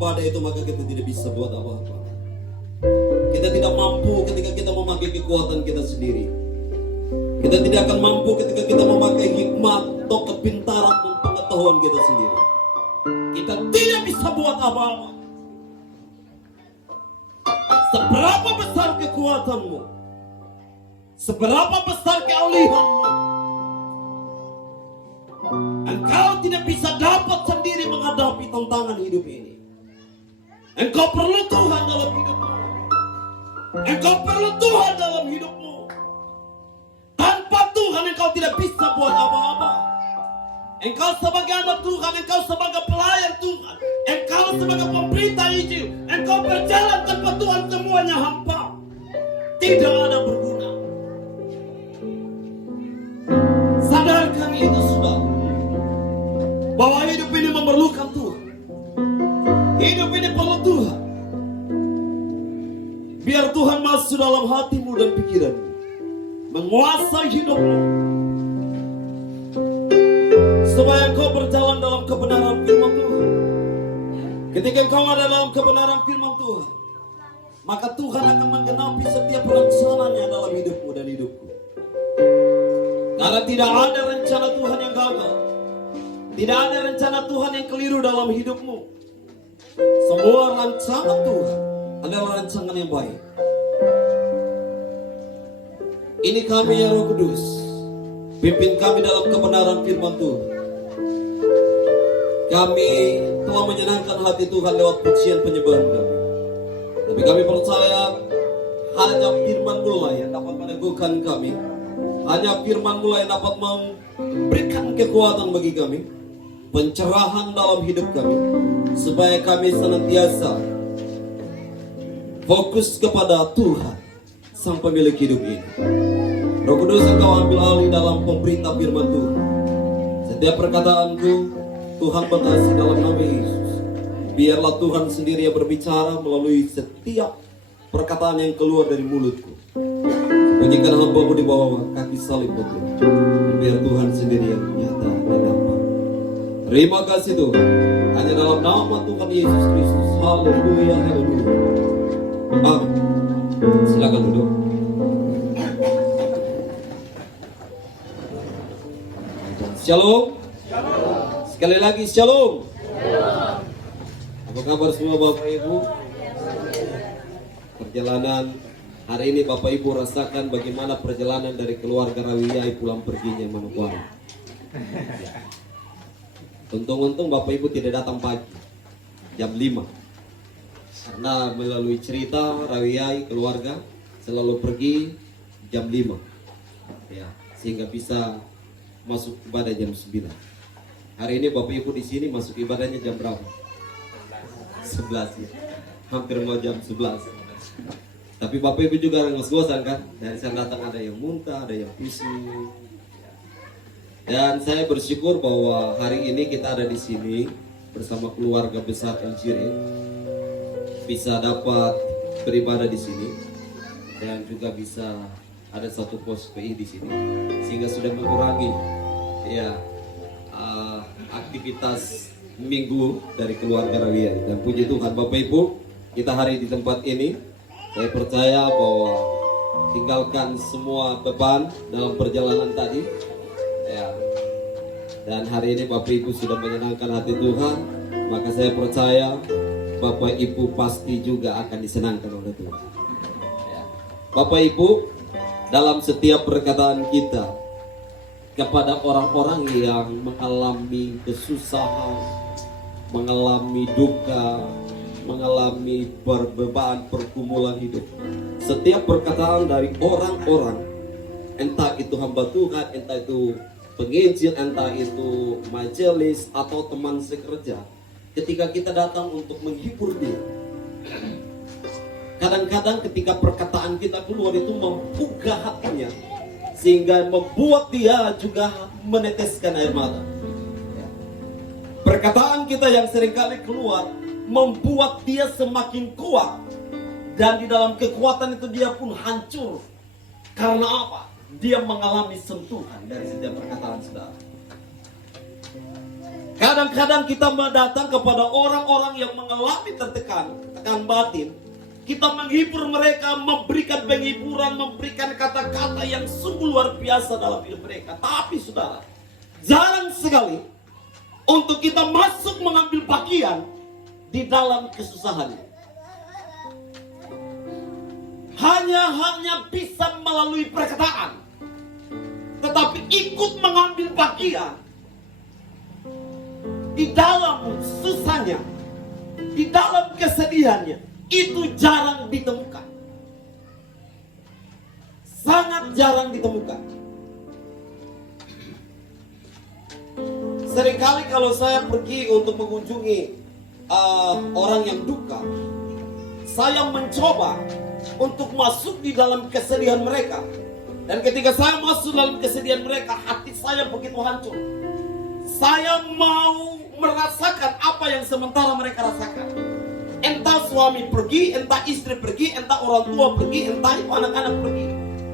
badai itu, maka kita tidak bisa buat apa-apa. Kita tidak mampu ketika kita memakai kekuatan kita sendiri. Kita tidak akan mampu ketika kita memakai hikmat atau kepintaran dan pengetahuan kita sendiri. Kita tidak bisa buat apa-apa. Seberapa besar kekuatanmu, seberapa besar keahlianmu, engkau tidak bisa dapat sendiri menghadapi tantangan hidup ini. Engkau perlu Tuhan dalam hidupmu. Engkau perlu Tuhan dalam hidupmu. Tanpa Tuhan engkau tidak bisa buat apa-apa. Engkau sebagai anak Tuhan, engkau sebagai pelayan Tuhan, engkau sebagai pemberita Injil, engkau berjalan tanpa Tuhan semuanya hampa. Tidak ada berguna. Sadarkan itu sudah, bahwa hidup ini memerlukan Tuhan. Hidup ini perlu Tuhan. Biar Tuhan masuk dalam hatimu dan pikiranmu, menguasai hidupmu, supaya engkau berjalan dalam kebenaran firman Tuhan. Ketika engkau ada dalam kebenaran firman Tuhan, maka Tuhan akan menggenapi setiap rencananya dalam hidupmu dan hidupku. Karena tidak ada rencana Tuhan yang gagal. Tidak ada rencana Tuhan yang keliru dalam hidupmu. Semua rancangan Tuhan adalah rancangan yang baik. Ini kami ya Roh Kudus, pimpin kami dalam kebenaran firman Tuhan. Kami telah menyenangkan hati Tuhan lewat pujian penyembahan kami. Tapi kami percaya hanya firman-Mu lah yang dapat meneguhkan kami. Hanya firman-Mu lah yang dapat memberikan kekuatan bagi kami, pencerahan dalam hidup kami, supaya kami senantiasa fokus kepada Tuhan, Sang Pemilik hidup ini. Roh Kudus, Engkau ambil alih dalam pemberita firman Tuhan. Setiap perkataanku, Tuhan batasi dalam nama Yesus. Biarlah Tuhan sendiri yang berbicara melalui setiap perkataan yang keluar dari mulutku. Bunyikan hamba-Mu di bawah kaki salib Tuhan. Biar Tuhan sendiri yang nyata dan nampak. Terima kasih Tuhan. Hanya dalam nama Tuhan Yesus Kristus. Haleluya, haleluya. Amin. Silakan duduk. Shalom. Sekali lagi shalom. Apa kabar semua Bapak Ibu? Perjalanan hari ini Bapak Ibu rasakan bagaimana perjalanan dari keluarga Rawiyai pulang perginya Manokwari. Untung-untung Bapak Ibu tidak datang pagi jam 5. Karena melalui cerita Rawiyai keluarga selalu pergi jam 5. Ya, sehingga bisa masuk ibadah jam 9. Hari ini Bapak Ibu di sini masuk ibadahnya jam berapa? 11 ya. Hampir mau jam 11. Tapi Bapak Ibu juga ngos-ngosan kan? Dari sana datang ada yang muntah, ada yang pusing. Dan saya bersyukur bahwa hari ini kita ada di sini bersama keluarga besar LJRE, bisa dapat beribadah di sini dan juga bisa ada satu pos PI di sini, sehingga sudah mengurangi ya aktivitas minggu dari keluarga Rawiyai. Dan puji Tuhan Bapak Ibu, kita hari di tempat ini, saya percaya bahwa tinggalkan semua beban dalam perjalanan tadi ya. Dan hari ini Bapak Ibu sudah menyenangkan hati Tuhan, maka saya percaya Bapak Ibu pasti juga akan disenangkan oleh Tuhan ya. Bapak Ibu, dalam setiap perkataan kita kepada orang-orang yang mengalami kesusahan, mengalami duka, mengalami beban pergumulan hidup, setiap perkataan dari orang-orang, entah itu hamba Tuhan, entah itu penginjil, entah itu majelis atau teman sekerja, ketika kita datang untuk menghibur dia, kadang-kadang ketika perkataan kita keluar itu membuka hatinya, sehingga membuat dia juga meneteskan air mata. Perkataan kita yang seringkali keluar membuat dia semakin kuat, dan di dalam kekuatan itu dia pun hancur. Karena apa? Dia mengalami sentuhan dari setiap perkataan saudara. Kadang-kadang kita datang kepada orang-orang yang mengalami tekan batin. Kita menghibur mereka, memberikan penghiburan, memberikan kata-kata yang sungguh luar biasa dalam hidup mereka. Tapi saudara, jarang sekali untuk kita masuk mengambil bagian di dalam kesusahan. Hanya bisa melalui perkataan, tetapi ikut mengambil bagian di dalam susahnya, di dalam kesedihannya, itu jarang ditemukan. Sangat jarang ditemukan. Seringkali kalau saya pergi untuk mengunjungi orang yang duka, saya mencoba untuk masuk di dalam kesedihan mereka. Dan ketika saya masuk dalam kesedihan mereka, hati saya begitu hancur. Saya mau merasakan apa yang sementara mereka rasakan. Entah suami pergi, entah istri pergi, entah orang tua pergi, entah itu anak-anak pergi.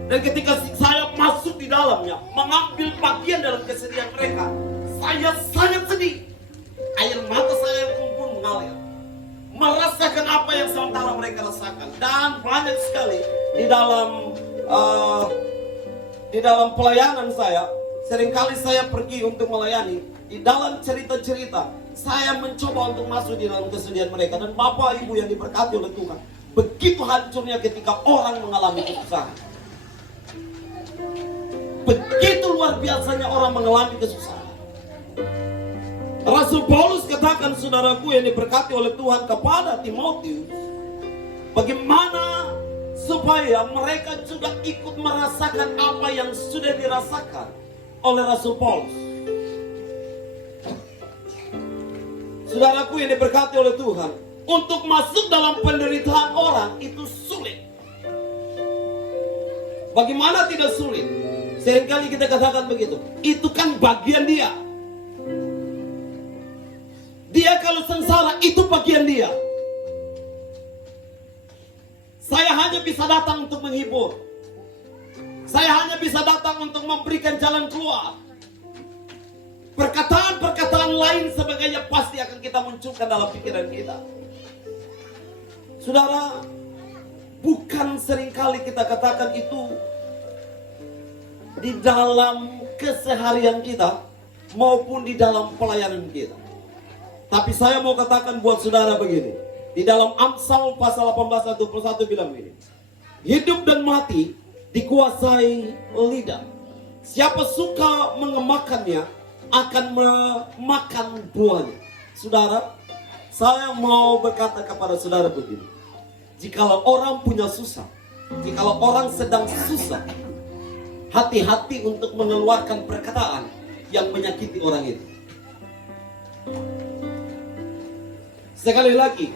Dan ketika saya masuk di dalamnya, mengambil bagian dalam kesedihan mereka, saya sangat sedih. Air mata saya pun mengalir, merasakan apa yang sementara mereka rasakan. Dan banyak sekali di dalam pelayanan saya, seringkali saya pergi untuk melayani. Di dalam cerita-cerita, saya mencoba untuk masuk di dalam kesedihan mereka. Dan Bapak Ibu yang diberkati oleh Tuhan, begitu hancurnya ketika orang mengalami kesusahan. Begitu luar biasanya orang mengalami kesusahan. Rasul Paulus katakan, saudaraku yang diberkati oleh Tuhan, kepada Timotius, bagaimana supaya mereka juga ikut merasakan apa yang sudah dirasakan oleh Rasul Paulus. Saudaraku yang diberkati oleh Tuhan, untuk masuk dalam penderitaan orang itu sulit. Bagaimana tidak sulit? Seringkali kita katakan begitu, itu kan bagian dia. Dia kalau sengsara, itu bagian dia. Saya hanya bisa datang untuk menghibur. Saya hanya bisa datang untuk memberikan jalan keluar. Perkataan-perkataan lain sebagainya pasti akan kita munculkan dalam pikiran kita. Saudara, bukan seringkali kita katakan itu di dalam keseharian kita maupun di dalam pelayanan kita. Tapi saya mau katakan buat saudara begini. Di dalam Amsal pasal 18 ayat 21 bilang begini. Hidup dan mati dikuasai lidah. Siapa suka mengemakannya akan memakan buahnya. Saudara, saya mau berkata kepada saudara begini. Jikalau orang punya susah, jikalau orang sedang susah, hati-hati untuk mengeluarkan perkataan yang menyakiti orang itu. Sekali lagi,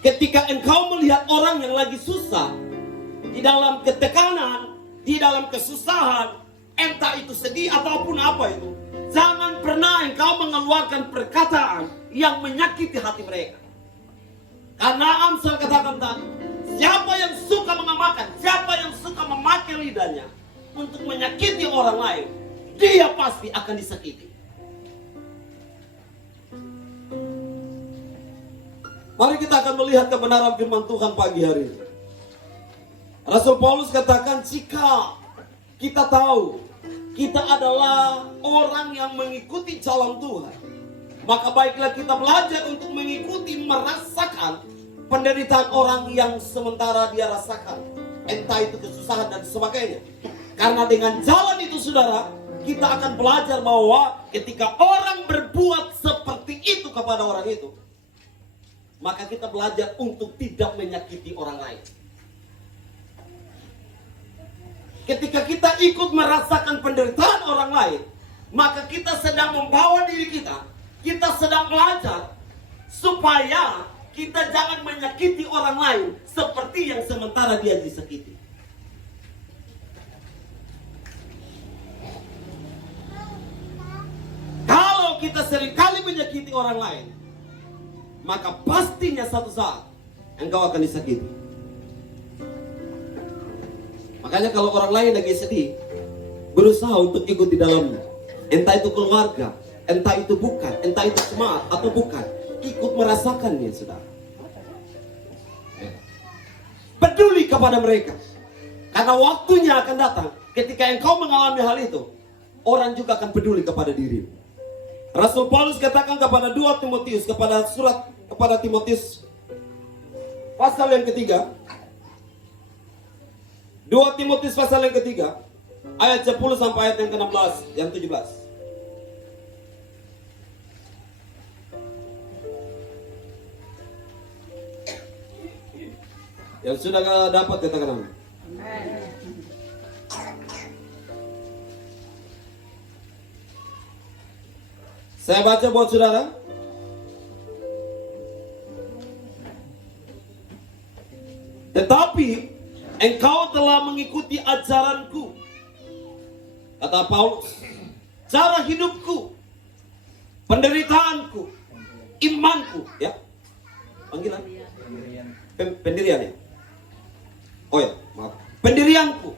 ketika engkau melihat orang yang lagi susah, di dalam ketekanan, di dalam kesusahan, entah itu sedih ataupun apa itu, jangan pernah engkau mengeluarkan perkataan yang menyakiti hati mereka. Karena Amsal katakan tadi, siapa yang suka mengemakan, siapa yang suka memakai lidahnya untuk menyakiti orang lain, dia pasti akan disakiti. Mari kita akan melihat kebenaran firman Tuhan pagi hari ini. Rasul Paulus katakan, jika kita tahu kita adalah orang yang mengikuti jalan Tuhan, maka baiklah kita belajar untuk mengikuti, merasakan penderitaan orang yang sementara dia rasakan, entah itu kesusahan dan sebagainya. Karena dengan jalan itu, saudara, kita akan belajar bahwa ketika orang berbuat seperti itu kepada orang itu, maka kita belajar untuk tidak menyakiti orang lain. Ketika kita ikut merasakan penderitaan orang lain, maka kita sedang membawa diri kita sedang belajar supaya kita jangan menyakiti orang lain seperti yang sementara dia disakiti. Kalau kita seringkali menyakiti orang lain, maka pastinya satu saat engkau akan disakiti. Makanya kalau orang lain lagi sedih, berusaha untuk ikut di dalamnya. Entah itu keluarga, entah itu bukan, entah itu jemaat atau bukan, ikut merasakannya, saudara. Peduli kepada mereka, karena waktunya akan datang ketika engkau mengalami hal itu, orang juga akan peduli kepada dirimu. Rasul Paulus katakan kepada 2 Timotius, kepada surat kepada Timotius pasal yang ketiga, 2 Timotius pasal yang ketiga, ayat 10 sampai ayat yang ke-16, yang 17. Yang sudah dapat katakan amin. Saya baca buat saudara. Tetapi engkau telah mengikuti ajaranku, kata Paulus, cara hidupku, penderitaanku, imanku, ya, panggilan pendirian ya. Oh ya, maaf. Pendirianku,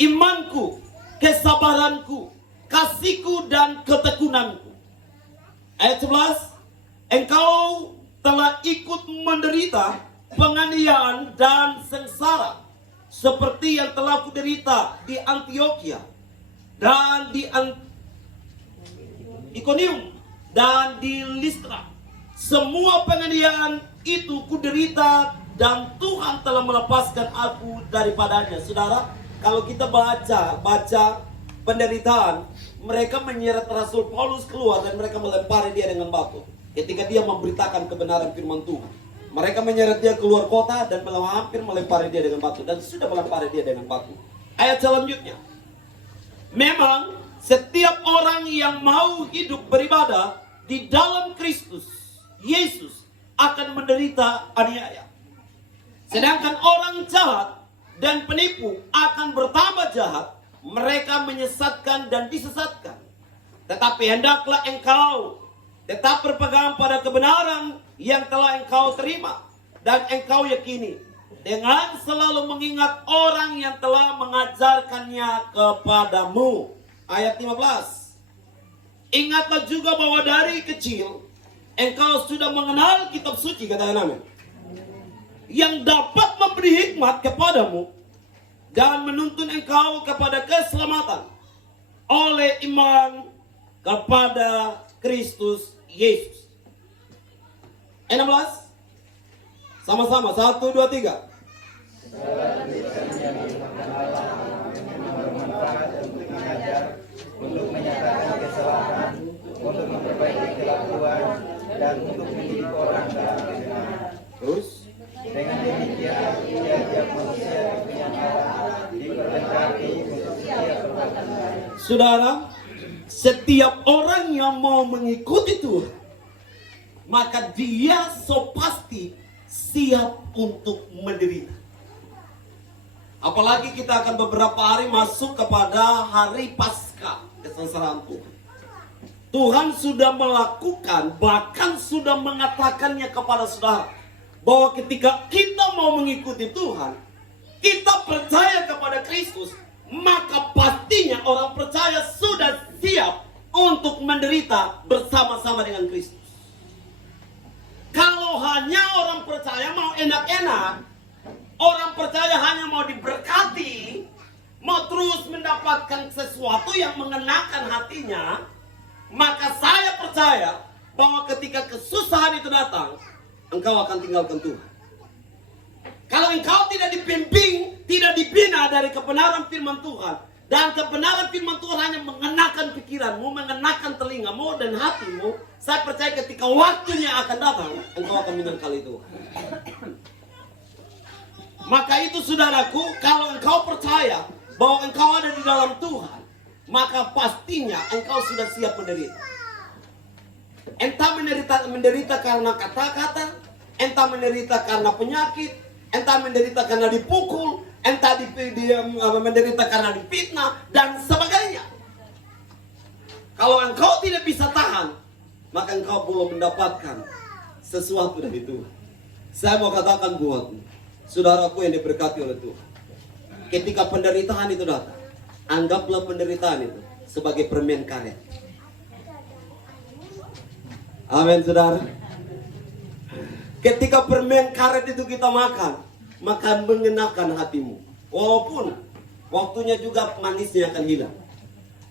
imanku, kesabaranku, kasihku dan ketekunanku. Ayat 11, engkau telah ikut menderita penganiayaan dan sengsara seperti yang telah kuderita di Antioquia dan di Iconium dan di Listra. Semua penganiayaan itu kuderita dan Tuhan telah melepaskan aku daripadanya. Saudara, kalau kita baca penderitaan, mereka menyeret Rasul Paulus keluar dan mereka melempari dia dengan batu ketika dia memberitakan kebenaran firman Tuhan. Mereka menyeret dia keluar kota dan hampir melempari dia dengan batu, dan sudah melempari dia dengan batu. Ayat selanjutnya, memang setiap orang yang mau hidup beribadah di dalam Kristus Yesus akan menderita aniaya. Sedangkan orang jahat dan penipu akan bertambah jahat, mereka menyesatkan dan disesatkan. Tetapi hendaklah engkau tetap berpegang pada kebenaran yang telah engkau terima dan engkau yakini, dengan selalu mengingat orang yang telah mengajarkannya kepadamu. Ayat 15. Ingatlah juga bahwa dari kecil engkau sudah mengenal kitab suci, katakan amin, yang dapat memberi hikmat kepadamu dan menuntun engkau kepada keselamatan oleh iman kepada Kristus Yesus. 16. Sama-sama, 1, 2, 3. Untuk menyatakan kesalahan, untuk memperbaiki kelakuan, dan untuk mendidik orang dalam kebenaran. Terus, dengan demikian, tiap manusia yang Allah diperlengkapi untuk setiap perbuatan baik. saudara, setiap orang yang mau mengikuti Tuhan, maka dia so pasti siap untuk menderita. Apalagi kita akan beberapa hari masuk kepada hari Paskah, kesengsaraan Tuhan. Tuhan sudah melakukan, bahkan sudah mengatakannya kepada saudara, bahwa ketika kita mau mengikuti Tuhan, kita percaya kepada Kristus, maka pastinya orang percaya sudah siap untuk menderita bersama-sama dengan Kristus. Kalau hanya orang percaya mau enak-enak, orang percaya hanya mau diberkati, mau terus mendapatkan sesuatu yang mengenakan hatinya, maka saya percaya bahwa ketika kesusahan itu datang, engkau akan tinggalkan Tuhan. Kalau engkau tidak dibimbing, tidak dibina dari kebenaran firman Tuhan, dan kebenaran firman Tuhan hanya mengenakan pikiranmu, mengenakan telingamu dan hatimu, saya percaya ketika waktunya akan datang, engkau akan menyangkali Tuhan. Maka itu saudaraku, kalau engkau percaya bahwa engkau ada di dalam Tuhan, maka pastinya engkau sudah siap menderita. Entah menderita karena kata-kata, entah menderita karena penyakit, entah menderita karena dipukul, entah menderita karena difitnah, dan sebagainya. Kalau engkau tidak bisa tahan, maka engkau belum mendapatkan sesuatu dari Tuhan. Saya mau katakan buatmu, saudaraku yang diberkati oleh Tuhan, ketika penderitaan itu datang, anggaplah penderitaan itu sebagai permen karet. Amin, saudara. Ketika permen karet itu kita makan, maka mengenakan hatimu. Walaupun waktunya juga manisnya akan hilang.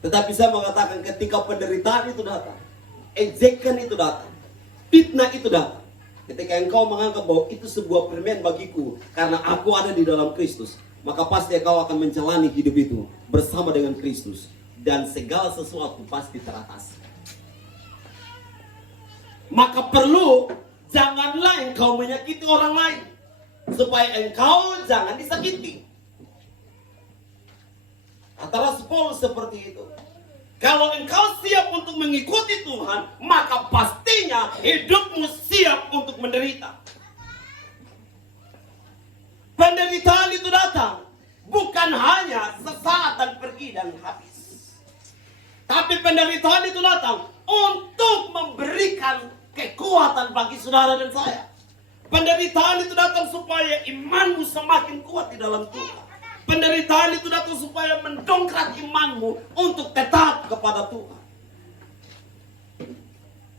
Tetapi saya mengatakan ketika penderitaan itu datang, ejekan itu datang, fitnah itu datang, ketika engkau menganggap bahwa itu sebuah permen bagiku karena aku ada di dalam Kristus, maka pasti engkau akan menjalani hidup itu bersama dengan Kristus. Dan segala sesuatu pasti teratasi. Maka perlu janganlah engkau menyakiti orang lain, supaya engkau jangan disakiti. Kata Rasul Paulus seperti itu. Kalau engkau siap untuk mengikuti Tuhan, maka pastinya hidupmu siap untuk menderita. Penderitaan itu datang bukan hanya sesaat dan pergi dan habis. Tapi penderitaan itu datang untuk memberikan kekuatan bagi saudara dan saya. Penderitaan itu datang supaya imanmu semakin kuat di dalam Tuhan. Penderitaan itu datang supaya mendongkrak imanmu untuk tetap kepada Tuhan.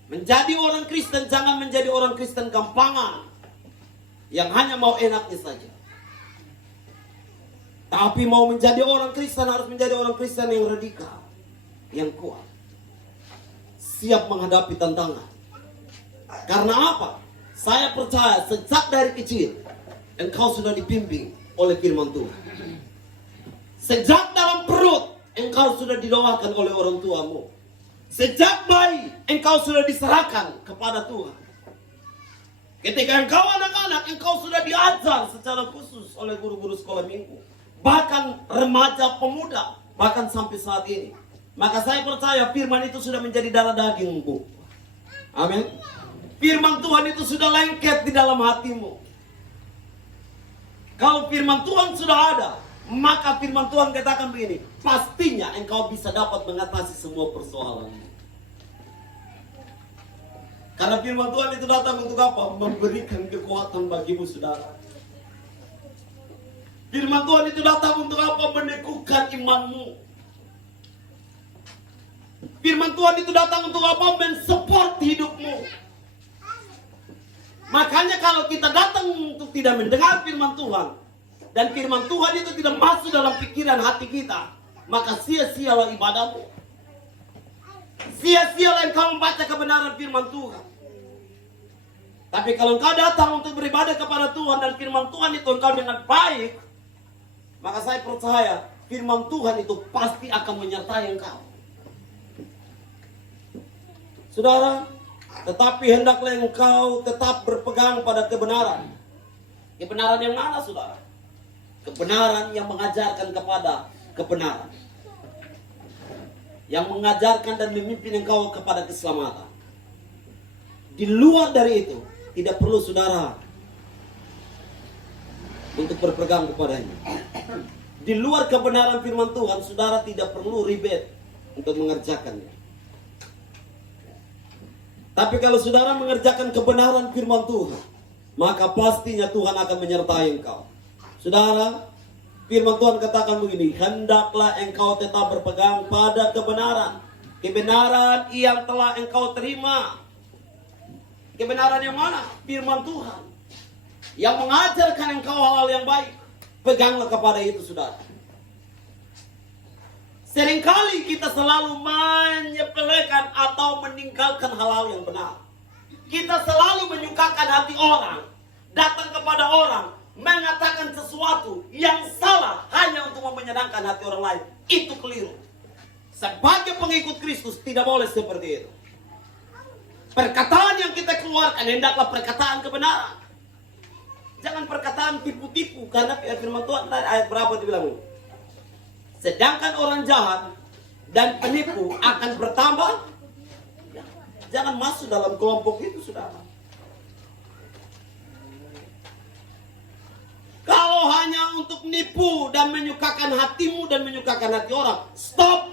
Menjadi orang Kristen jangan menjadi orang Kristen gampangan yang hanya mau enaknya saja. Tapi mau menjadi orang Kristen harus menjadi orang Kristen yang radikal, yang kuat, siap menghadapi tantangan. Karena apa? Saya percaya sejak dari kecil engkau sudah dibimbing oleh firman Tuhan. Sejak dalam perut engkau sudah didoakan oleh orang tuamu. Sejak bayi engkau sudah diserahkan kepada Tuhan. Ketika engkau anak-anak engkau sudah diajar secara khusus oleh guru-guru sekolah minggu. Bahkan remaja pemuda, bahkan sampai saat ini. Maka saya percaya firman itu sudah menjadi darah dagingmu. Amin. Firman Tuhan itu sudah lengket di dalam hatimu. Kalau firman Tuhan sudah ada, maka firman Tuhan katakan begini, pastinya engkau bisa dapat mengatasi semua persoalan. Karena firman Tuhan itu datang untuk apa? Memberikan kekuatan bagimu, saudara. Firman Tuhan itu datang untuk apa? Meneguhkan imanmu. Firman Tuhan itu datang untuk apa? Men-support hidupmu. Makanya kalau kita datang untuk tidak mendengar firman Tuhan, dan firman Tuhan itu tidak masuk dalam pikiran hati kita, maka sia-sialah ibadahmu. Sia-sialah engkau membaca kebenaran firman Tuhan. Tapi kalau engkau datang untuk beribadah kepada Tuhan dan firman Tuhan itu engkau dengan baik, maka saya percaya firman Tuhan itu pasti akan menyertai engkau. Saudara, tetapi hendaklah engkau tetap berpegang pada kebenaran. Kebenaran yang mana, saudara? Kebenaran yang mengajarkan kepada kebenaran. Yang mengajarkan dan memimpin engkau kepada keselamatan. Di luar dari itu, tidak perlu saudara untuk berpegang kepadanya. Di luar kebenaran firman Tuhan, saudara tidak perlu ribet untuk mengerjakannya. Tapi kalau saudara mengerjakan kebenaran firman Tuhan, maka pastinya Tuhan akan menyertai engkau. Saudara, firman Tuhan katakan begini, hendaklah engkau tetap berpegang pada kebenaran. Kebenaran yang telah engkau terima. Kebenaran yang mana? Firman Tuhan. Yang mengajarkan engkau hal-hal yang baik. Peganglah kepada itu, saudara. Seringkali kita selalu menyepelekan atau meninggalkan hal-hal yang benar. Kita selalu menyukakan hati orang, datang kepada orang, mengatakan sesuatu yang salah hanya untuk menyenangkan hati orang lain. Itu keliru. Sebagai pengikut Kristus tidak boleh seperti itu. Perkataan yang kita keluarkan hendaklah perkataan kebenaran. Jangan perkataan tipu-tipu, karena firman Tuhan ayat berapa dibilang? Sedangkan orang jahat dan penipu akan bertambah. Jangan masuk dalam kelompok itu, saudara. Kalau hanya untuk nipu dan menyukakan hatimu dan menyukakan hati orang, stop.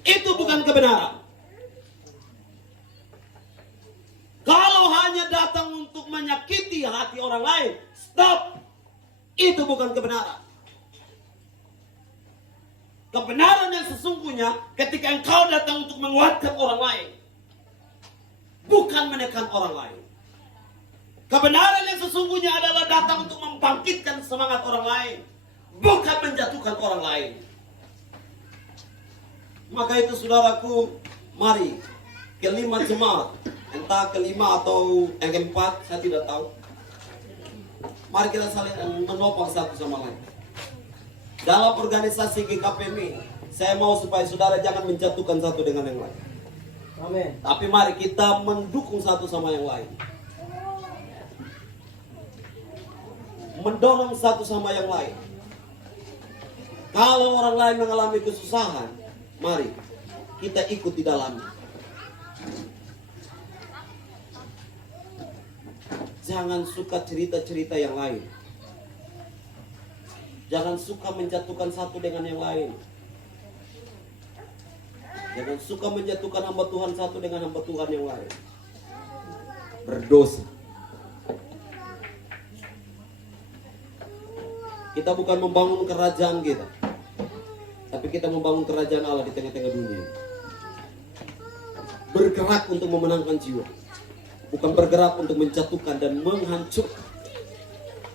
Itu bukan kebenaran. Kalau hanya datang untuk menyakiti hati orang lain, stop. Itu bukan kebenaran. Kebenaran yang sesungguhnya ketika engkau datang untuk menguatkan orang lain. bukan menekan orang lain. Kebenaran yang sesungguhnya adalah datang untuk membangkitkan semangat orang lain, bukan menjatuhkan orang lain. Maka itu saudaraku, mari kelima jemaat, entah kelima atau yang keempat, saya tidak tahu. Mari kita saling menopang satu sama lain. Dalam organisasi GKPMI, saya mau supaya saudara jangan menjatuhkan satu dengan yang lain. Amin. Tapi mari kita mendukung satu sama yang lain. Mendorong satu sama yang lain. Kalau orang lain mengalami kesusahan, mari kita ikut di dalamnya. Jangan suka cerita-cerita yang lain. Jangan suka menjatuhkan satu dengan yang lain. Jangan suka menjatuhkan hamba Tuhan satu dengan hamba Tuhan yang lain. Berdosa. Kita bukan membangun kerajaan kita, tapi kita membangun kerajaan Allah di tengah-tengah dunia. Bergerak untuk memenangkan jiwa, bukan bergerak untuk menjatuhkan dan menghancurkan,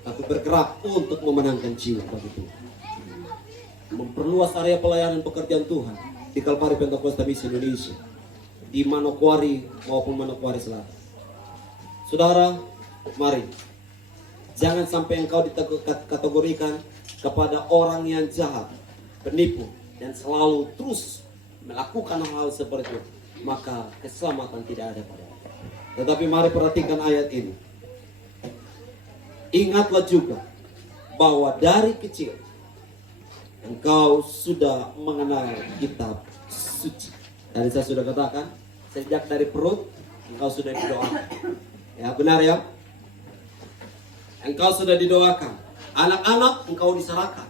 tapi bergerak untuk memenangkan jiwa bagi Tuhan. Memperluas area pelayanan pekerjaan Tuhan di Kalvari Pentakosta Misi Indonesia, di Manokwari maupun Manokwari Selatan. Saudara, mari jangan sampai engkau dikategorikan kepada orang yang jahat, penipu, dan selalu terus melakukan hal seperti itu. Maka keselamatan tidak ada pada kita. Tetapi mari perhatikan ayat ini. Ingatlah juga bahwa dari kecil engkau sudah mengenal kitab suci. Dan saya sudah katakan, sejak dari perut engkau sudah didoakan. Ya, benar ya? Engkau sudah didoakan. Anak-anak engkau diserahkan.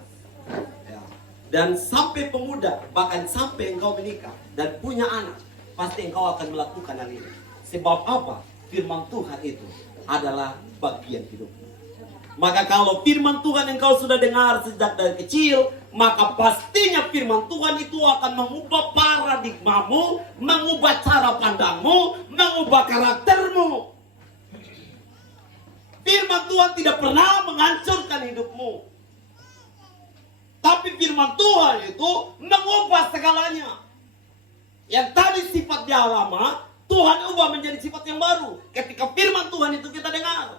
Ya. Dan sampai pemuda, bahkan sampai engkau menikah dan punya anak, pasti engkau akan melakukan hal ini. Sebab apa? Firman Tuhan itu adalah bagian hidupmu. Maka kalau firman Tuhan engkau sudah dengar sejak dari kecil, maka pastinya firman Tuhan itu akan mengubah paradigmamu, mengubah cara pandangmu, mengubah karaktermu. Firman Tuhan tidak pernah menghancurkan hidupmu. Tapi firman Tuhan itu mengubah segalanya. Yang tadi sifat dia lama, Tuhan ubah menjadi sifat yang baru. Ketika firman Tuhan itu kita dengar.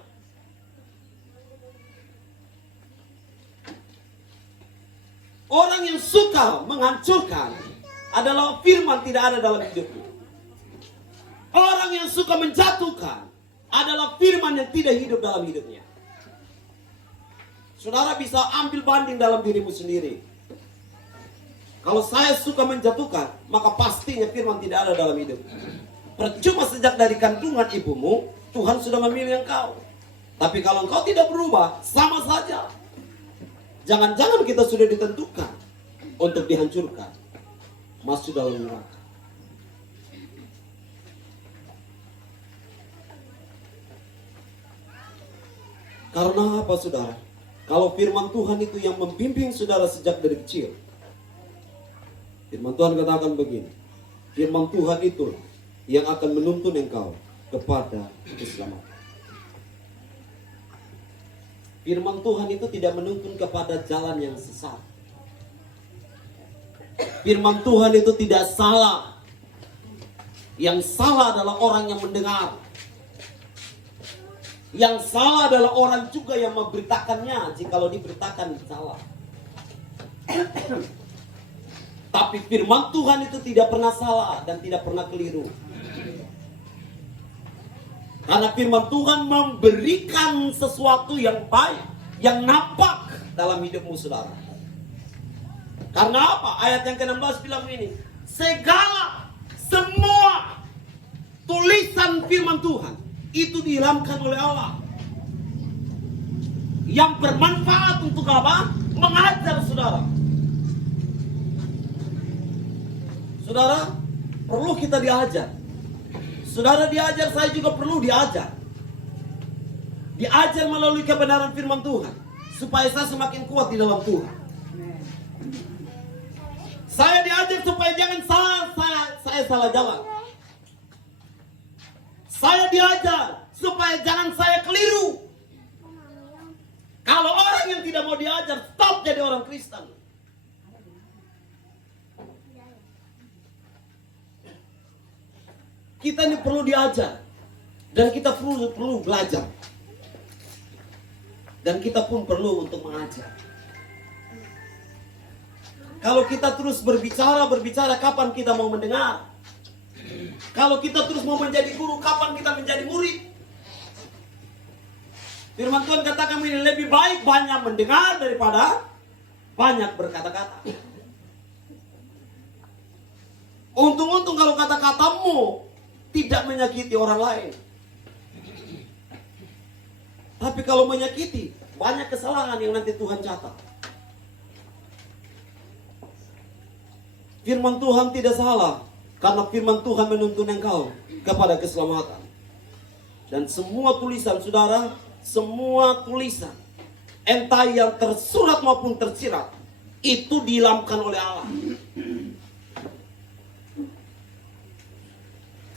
Orang yang suka menghancurkan adalah firman tidak ada dalam hidupnya. Orang yang suka menjatuhkan adalah firman yang tidak hidup dalam hidupnya. Saudara bisa ambil banding dalam dirimu sendiri. Kalau saya suka menjatuhkan, maka pastinya firman tidak ada dalam hidup. Percuma sejak dari kandungan ibumu, Tuhan sudah memilih engkau. Tapi kalau engkau tidak berubah, sama saja. Jangan-jangan kita sudah ditentukan untuk dihancurkan, masuk dalam neraka. Karena apa, saudara? Kalau firman Tuhan itu yang membimbing saudara sejak dari kecil. Firman Tuhan katakan begini. Firman Tuhan itu yang akan menuntun engkau kepada keselamatan. Firman Tuhan itu tidak menuntun kepada jalan yang sesat. Firman Tuhan itu tidak salah. Yang salah adalah orang yang mendengar. Yang salah adalah orang juga yang memberitakannya. Jikalau diberitakan salah. Tapi firman Tuhan itu tidak pernah salah dan tidak pernah keliru. Karena firman Tuhan memberikan sesuatu yang baik, yang nampak dalam hidupmu, saudara. Karena apa? Ayat yang ke-16 bilang ini, semua tulisan firman Tuhan itu diilhamkan oleh Allah, yang bermanfaat untuk apa? Mengajar saudara. Saudara, perlu kita diajar. Saudara diajar, saya juga perlu diajar. Diajar melalui kebenaran firman Tuhan, supaya saya semakin kuat di dalam Tuhan. Saya diajar supaya jangan saya salah jalan. diajar supaya jangan saya keliru. Kalau orang yang tidak mau diajar, stop jadi orang Kristen. Kita ini perlu diajar. Dan kita perlu belajar. Dan kita pun perlu untuk mengajar. Kalau kita terus berbicara, kapan kita mau mendengar? Kalau kita terus mau menjadi guru, kapan kita menjadi murid? Firman Tuhan katakan ini lebih baik banyak mendengar daripada banyak berkata-kata. Untung-untung kalau kata-katamu tidak menyakiti orang lain. Tapi kalau menyakiti, banyak kesalahan yang nanti Tuhan catat. Firman Tuhan tidak salah, karena firman Tuhan menuntun engkau kepada keselamatan. Dan semua tulisan saudara, semua tulisan, entah yang tersurat maupun tersirat, itu diilhamkan oleh Allah.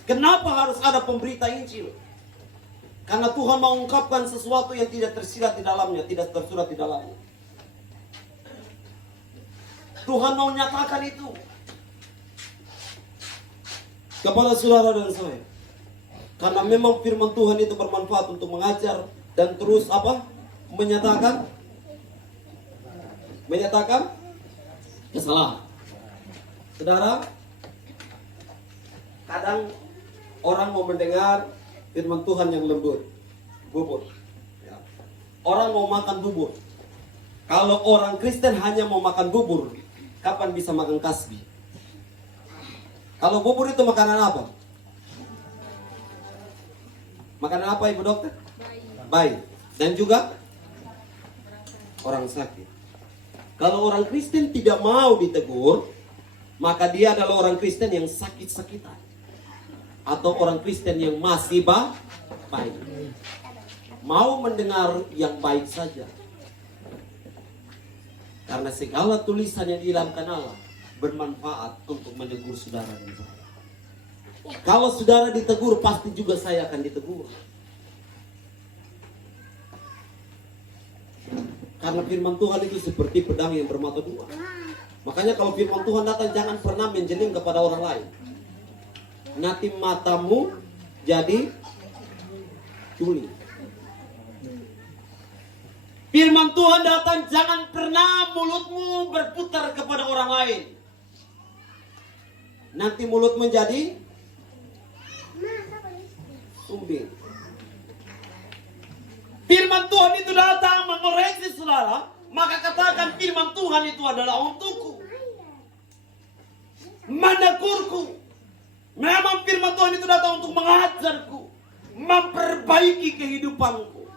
Kenapa harus ada pemberita Injil? Karena Tuhan mau mengungkapkan sesuatu yang tidak tersirat di dalamnya, tidak tersurat di dalamnya. Tuhan mau nyatakan itu kepada saudara dan saya. Karena memang firman Tuhan itu bermanfaat untuk mengajar dan terus menyatakan kesalahan. Saudara, kadang orang mau mendengar firman Tuhan yang lembut, bubur. Ya. Orang mau makan bubur. Kalau orang Kristen hanya mau makan bubur, kapan bisa makan kasbi? Kalau bubur itu makanan apa? Makanan apa Ibu Dokter? Bayi. Dan juga orang sakit. Kalau orang Kristen tidak mau ditegur, maka dia adalah orang Kristen yang sakit-sakitan. Atau orang Kristen yang masih baik. Mau mendengar yang baik saja. Karena segala tulisan yang diilhamkan Allah bermanfaat untuk menegur saudara dan saya. Kalau saudara ditegur, pasti juga saya akan ditegur. Karena firman Tuhan itu seperti pedang yang bermata dua. Makanya kalau firman Tuhan datang, jangan pernah menjeling kepada orang lain. Nanti matamu jadi tuli. Firman Tuhan datang, jangan pernah mulutmu berputar kepada orang lain. Nanti mulut menjadi sumbing. Firman Tuhan itu datang mengoreksi saudara, maka katakan firman Tuhan itu adalah untukku, menegurku. Memang firman Tuhan itu datang untuk mengajarku, memperbaiki kehidupanku.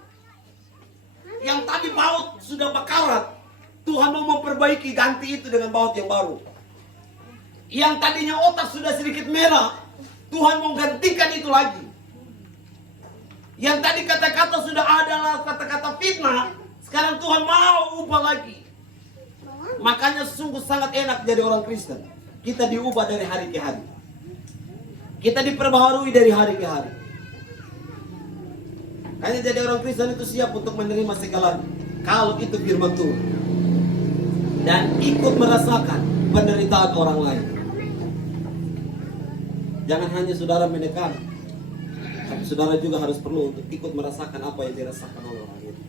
Yang tadi baut sudah bakarat, Tuhan mau memperbaiki, ganti itu dengan baut yang baru. Yang tadinya otak sudah sedikit merah, Tuhan mau gantikan itu lagi. Yang tadi kata-kata sudah adalah kata-kata fitnah, sekarang Tuhan mau ubah lagi. Makanya sungguh sangat enak jadi orang Kristen. Kita diubah dari hari ke hari. Kita diperbaharui dari hari ke hari. Kayaknya jadi orang Kristen itu siap untuk menerima segalanya. Kalau itu firman Tuhan. Dan ikut merasakan penderitaan orang lain. Jangan hanya saudara menekan, tapi saudara juga harus perlu untuk ikut merasakan apa yang dirasakan oleh orang itu.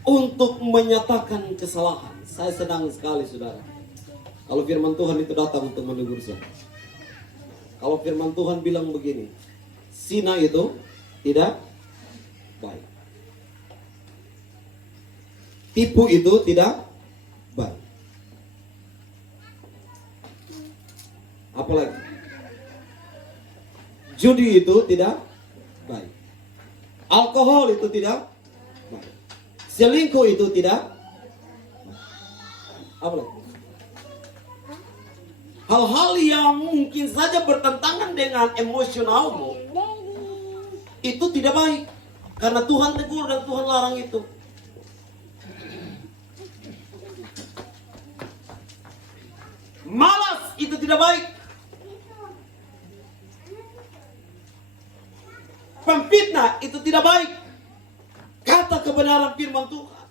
Untuk menyatakan kesalahan. Saya senang sekali saudara, kalau firman Tuhan itu datang untuk menegur saya. Kalau firman Tuhan bilang begini, zina itu tidak baik, tipu itu tidak baik, apalagi judi itu tidak baik, alkohol itu tidak baik, selingkuh itu tidak baik, apalagi hal-hal yang mungkin saja bertentangan dengan emosionalmu itu tidak baik. Karena Tuhan tegur dan Tuhan larang itu. Malas itu tidak baik. pemfitnah itu tidak baik. Kata kebenaran firman Tuhan.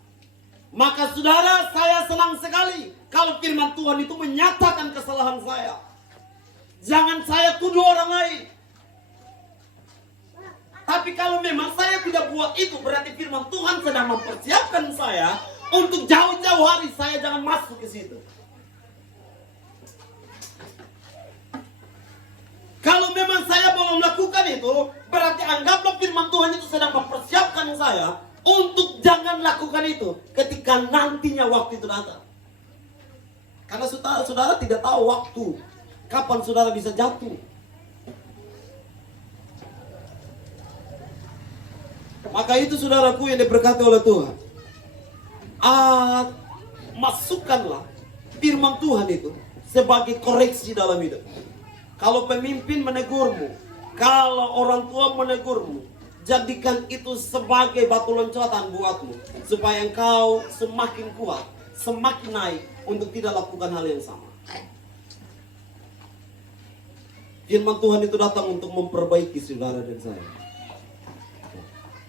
Maka saudara, saya senang sekali kalau firman Tuhan itu menyatakan kesalahan saya. Jangan saya tuduh orang lain. Tapi kalau memang saya tidak buat itu, berarti firman Tuhan sedang mempersiapkan saya untuk jauh-jauh hari saya jangan masuk ke situ. Kalau memang saya belum melakukan itu, berarti anggaplah firman Tuhan itu sedang mempersiapkan saya untuk jangan lakukan itu ketika nantinya waktu itu datang. Karena saudara tidak tahu waktu kapan saudara bisa jatuh. Maka itu saudaraku yang diberkati oleh Tuhan, masukkanlah firman Tuhan itu sebagai koreksi dalam hidup. Kalau pemimpin menegurmu, kalau orang tua menegurmu, jadikan itu sebagai batu loncatan buatmu, supaya engkau semakin kuat, semakin naik untuk tidak lakukan hal yang sama. Firman Tuhan itu datang untuk memperbaiki saudara dan saya.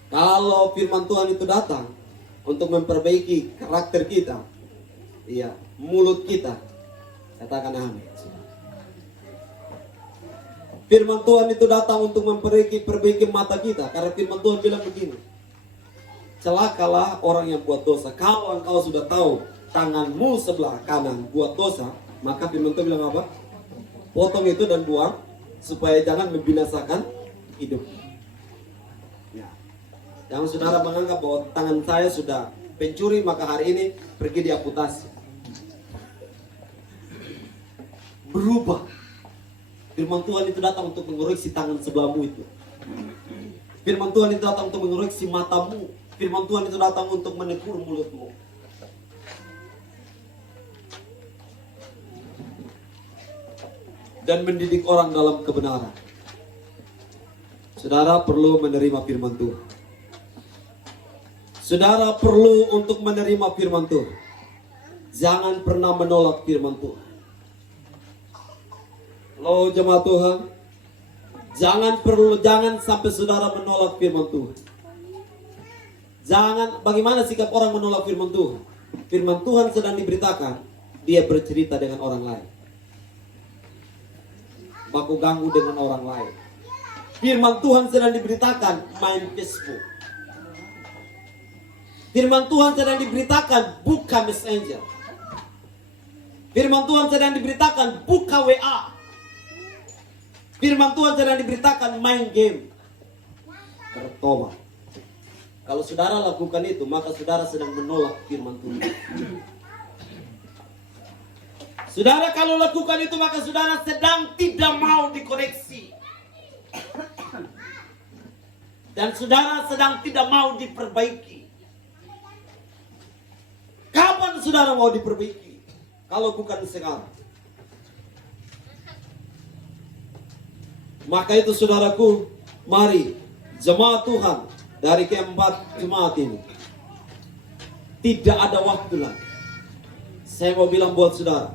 Kalau firman Tuhan itu datang untuk memperbaiki karakter kita, iya, mulut kita, katakan amin. Firman Tuhan itu datang untuk memperbaiki mata kita. Karena firman Tuhan bilang begini, celakalah orang yang buat dosa. Kalau engkau sudah tahu tanganmu sebelah kanan buat dosa, maka firman Tuhan bilang apa? Potong itu dan buang, supaya jangan membinasakan hidup. Ya. Jangan saudara menganggap bahwa tangan saya sudah pencuri, maka hari ini pergi diamputasi. Berubah. Firman Tuhan itu datang untuk mengoreksi tangan sebelahmu itu. Firman Tuhan itu datang untuk mengoreksi matamu. Firman Tuhan itu datang untuk menegur mulutmu. Dan mendidik orang dalam kebenaran. Saudara perlu menerima firman Tuhan. Saudara perlu untuk menerima firman Tuhan. Jangan pernah menolak firman Tuhan. Lo jemaat Tuhan, jangan sampai saudara menolak firman Tuhan. Bagaimana sikap orang menolak firman Tuhan? Firman Tuhan sedang diberitakan, dia bercerita dengan orang lain. Baku ganggu dengan orang lain. Firman Tuhan sedang diberitakan, main Facebook. Firman Tuhan sedang diberitakan, buka Messenger. Firman Tuhan sedang diberitakan, buka WA. Firman Tuhan sedang diberitakan, main game. Bertobat. Kalau saudara lakukan itu, maka saudara sedang menolak firman Tuhan. Saudara kalau lakukan itu, maka saudara sedang tidak mau dikoreksi. Dan saudara sedang tidak mau diperbaiki. Kapan saudara mau diperbaiki? Kalau bukan sekarang. Maka itu saudaraku, mari jemaat Tuhan dari keempat jemaat ini, tidak ada waktu lagi. Saya mau bilang buat saudara,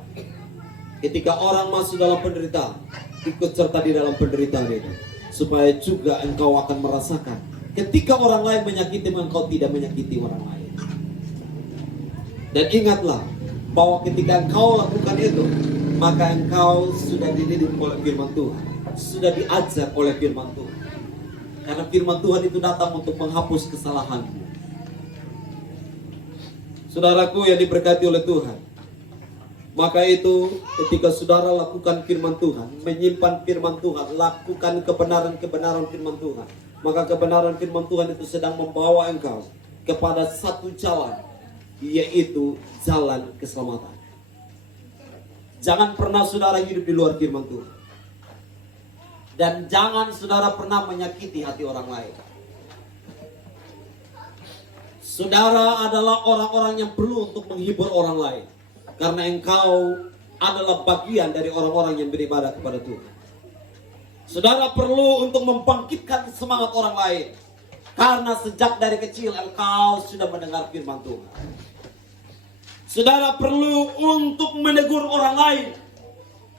ketika orang masuk dalam penderitaan, ikut serta di dalam penderitaan itu, supaya juga engkau akan merasakan ketika orang lain menyakiti, engkau tidak menyakiti orang lain. Dan ingatlah bahwa ketika engkau lakukan itu, maka engkau sudah dididik oleh firman Tuhan, sudah diajar oleh firman Tuhan. Karena firman Tuhan itu datang untuk menghapus kesalahanmu. Saudaraku yang diberkati oleh Tuhan, maka itu ketika saudara lakukan firman Tuhan, menyimpan firman Tuhan, lakukan kebenaran firman Tuhan, maka kebenaran firman Tuhan itu sedang membawa engkau kepada satu jalan, yaitu jalan keselamatan. Jangan pernah saudara hidup di luar firman Tuhan. Dan jangan saudara pernah menyakiti hati orang lain. Saudara adalah orang-orang yang perlu untuk menghibur orang lain. Karena engkau adalah bagian dari orang-orang yang beribadah kepada Tuhan. Saudara perlu untuk membangkitkan semangat orang lain. Karena sejak dari kecil engkau sudah mendengar firman Tuhan. Saudara perlu untuk menegur orang lain.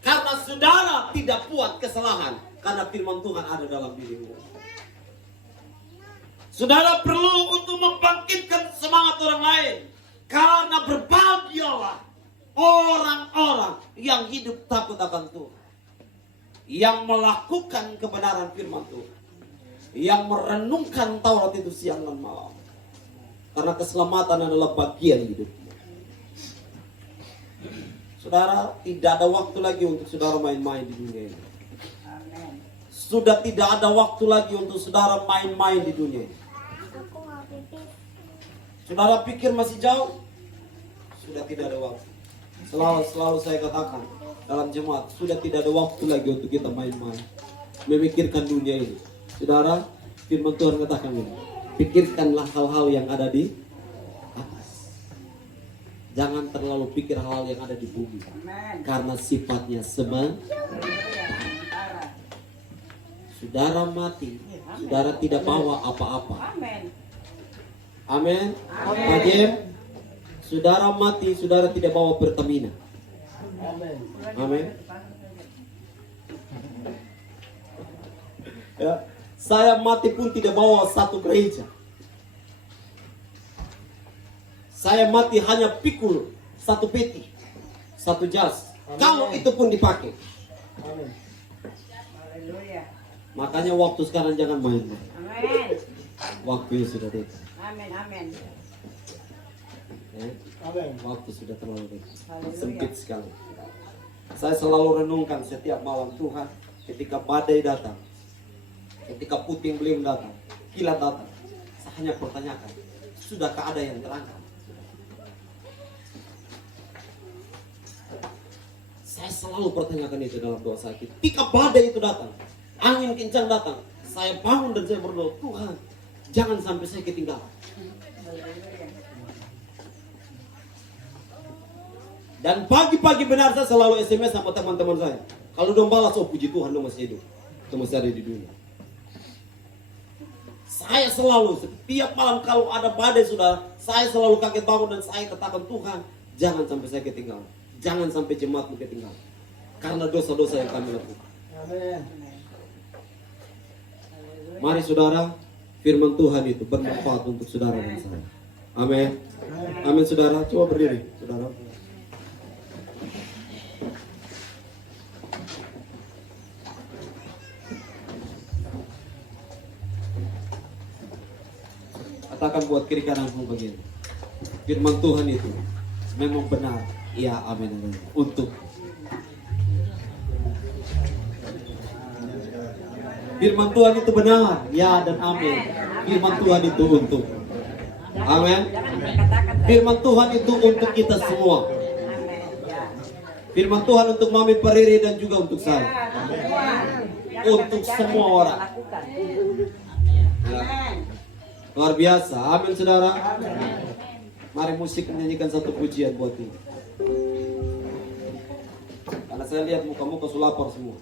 Karena saudara tidak buat kesalahan. Karena firman Tuhan ada dalam dirimu. Saudara perlu untuk membangkitkan semangat orang lain. Karena berbahagialah orang-orang yang hidup takut akan Tuhan, yang melakukan kebenaran firman Tuhan, yang merenungkan Taurat itu siang dan malam. Karena keselamatan adalah bagian hidupnya. Saudara, tidak ada waktu lagi untuk saudara main-main di dunia ini. Sudah tidak ada waktu lagi untuk saudara main-main di dunia ini. Saudara pikir masih jauh? Sudah tidak ada waktu. Selalu saya katakan dalam jemaat, sudah tidak ada waktu lagi untuk kita main-main memikirkan dunia ini. Saudara, firman Tuhan katakan ini, pikirkanlah hal-hal yang ada di atas. Jangan terlalu pikir hal-hal yang ada di bumi. Karena sifatnya saudara mati, saudara tidak bawa apa-apa. Amin. Amin. Saudara mati, saudara tidak bawa Pertamina. Amin. Ya, saya mati pun tidak bawa satu gereja. Saya mati hanya pikul satu peti, satu jas. Kalau itu pun dipakai. Makanya waktu sekarang jangan main-main. Waktunya sudah dekat. Amin. Waktu sudah terlalu dekat. Sempit sekali. Saya selalu renungkan setiap malam, Tuhan, ketika badai datang, ketika puting beliung datang, kilat datang, saya hanya pertanyakan, sudahkah ada yang terangkat? Saya selalu pertanyakan itu dalam doa saya. Ketika badai itu datang, angin kencang datang, saya bangun dan saya berdoa, Tuhan, jangan sampai saya ketinggalan. Dan pagi-pagi benar saya selalu SMS sama teman-teman saya. Kalau dong balas, oh puji Tuhan dong masih hidup. Itu masih ada di dunia. Saya selalu, setiap malam kalau ada badai sudah, saya selalu kaget bangun dan saya katakan, Tuhan, jangan sampai saya ketinggalan. Jangan sampai jemaatmu ketinggalan. Karena dosa-dosa yang kami lakukan. Mari saudara, firman Tuhan itu bermanfaat untuk saudara dan saya. Amin. Amin saudara, coba berdiri saudara. Katakan buat kiri kananmu begini. Firman Tuhan itu memang benar. Ya, amin, amin. Untuk firman Tuhan itu benar. Ya dan amin. Firman Tuhan itu untuk. Amin. Firman Tuhan itu untuk kita semua. Firman Tuhan untuk Mami Periri dan juga untuk saya. Untuk semua orang. Ya. Luar biasa. Amin saudara. Mari musik menyanyikan satu pujian buat ini. Karena saya lihat muka-muka sulapor semua.